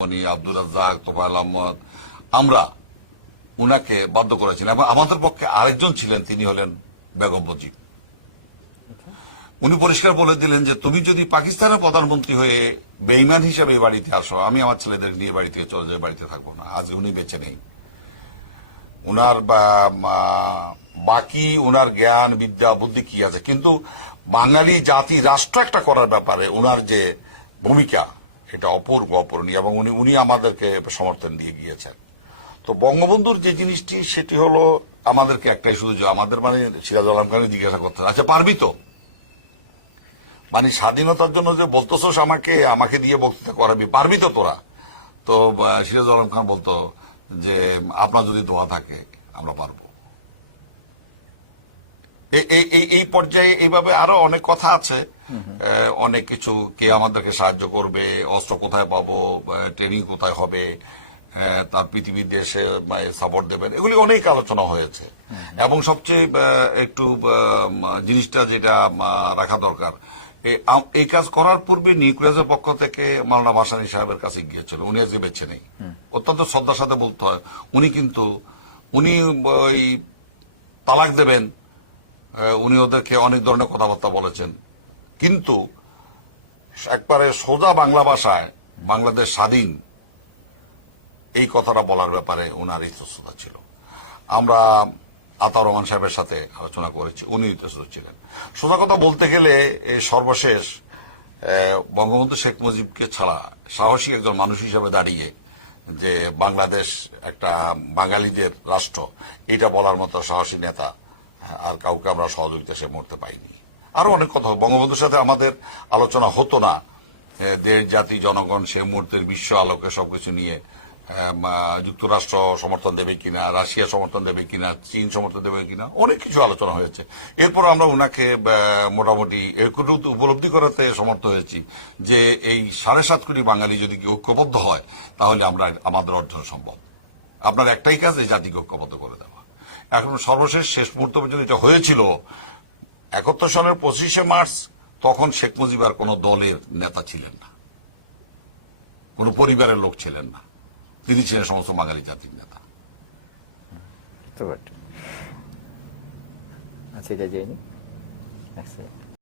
আব্দুর রাজ্জাক, তোফায়েল আহমদ, আমরা উনাকে বাধ্য করেছিলাম। এবং আমাদের পক্ষে আরেকজন ছিলেন, তিনি হলেন বেগম মুজিব। উনি পরিষ্কার বলে দিলেন যে তুমি যদি পাকিস্তানের প্রধানমন্ত্রী হয়ে বেঈমান হিসেবে এই বাড়িতে আসো, আমি আমার ছেলেদের নিয়ে বাড়ি থেকে চলে যাই, বাড়িতে থাকবো না। আজ উনি বেঁচে নেই। উনার বাকি উনার জ্ঞান বিদ্যা বুদ্ধি কি আছে, কিন্তু বাঙালি জাতি রাষ্ট্র একটা করার ব্যাপারে উনার যে ভূমিকা, এটা অপূর্ব অপূরণীয়। এবং উনি আমাদেরকে সমর্থন দিয়ে গিয়েছেন। তো বঙ্গবন্ধুর যে জিনিসটি, সেটি হলো আমাদেরকে একটাই শুধু, যে আমাদের মানে সিরাজুল আলম খানকে জিজ্ঞাসা করতে, আচ্ছা পারবি তো, মানে স্বাধীনতার জন্য যে বলতেছস আমাকে দিয়ে বক্তৃতা করাবি, পারবি তো তোরা? তো সিরাজুল আলম খান বলতো যে আপনার যদি দোয়া থাকে আমরা পারবো। এই পর্যায়ে এইভাবে আরো অনেক কথা আছে, অনেক কিছু, কে আমাদেরকে সাহায্য করবে, অস্ত্র কোথায় পাবো, ট্রেনিং কোথায় হবে, তার পৃথিবীর দেশে সাপোর্ট দেবেন, এগুলি অনেক আলোচনা হয়েছে। এবং সবচেয়ে একটু জিনিসটা যেটা রাখা দরকার, এই কাজ করার পূর্বে নিউক্লিয়াসের পক্ষ থেকে মাওলানা ভাসানী সাহেবের কাছে গিয়েছিল। উনি আজকে বেঁচে নেই। অত্যন্ত শ্রদ্ধার সাথে বলতে হয়, উনি ওই তালাক দেবেন, উনি ওদেরকে অনেক ধরনের কথাবার্তা বলেছেন, কিন্তু একবারে সোজা বাংলা ভাষায় বাংলাদেশ স্বাধীন, এই কথাটা বলার ব্যাপারে উনার ইতস্ততা ছিল। আমরা আতাউর রহমান সাহেবের সাথে আলোচনা করেছি, উনি ইতস্তত ছিলেন। সোজা কথা বলতে গেলে সর্বশেষ বঙ্গবন্ধু শেখ মুজিবকে ছাড়া সাহসী একজন মানুষ হিসেবে দাঁড়িয়ে যে বাংলাদেশ একটা বাঙালিদের রাষ্ট্র, এটা বলার মতো সাহসী নেতা আর কাউকে আমরা সহযোগিতা সে মুহূর্তে পাইনি। আরো অনেক কথা, বঙ্গবন্ধুর সাথে আমাদের আলোচনা হতো না, দেশ জাতি জনগণ সে মুহূর্তের বিশ্ব আলোকে সবকিছু নিয়ে যুক্তরাষ্ট্র সমর্থন দেবে কিনা, রাশিয়া সমর্থন দেবে কিনা, চীন সমর্থন দেবে কিনা, অনেক কিছু আলোচনা হয়েছে। এরপর আমরা উনাকে মোটামুটি উপলব্ধি করাতে সমর্থ হয়েছি যে এই 7.5 কোটি বাঙালি যদি ঐক্যবদ্ধ হয়, তাহলে আমরা আমাদের অর্জন সম্ভব। আপনার একটাই কাজ, এই জাতিকে ঐক্যবদ্ধ করে দেওয়া। এখন সর্বশেষ শেষ মুহূর্ত পর্যন্ত যেটা হয়েছিল 71 সালের 25শে মার্চ, তখন শেখ মুজিব আর কোন দলের নেতা ছিলেন না, কোন পরিবারের লোক ছিলেন না, তিনি ছিলেন সমস্ত বাঙালি জাতির নেতা। আচ্ছা, এটা যাইনি।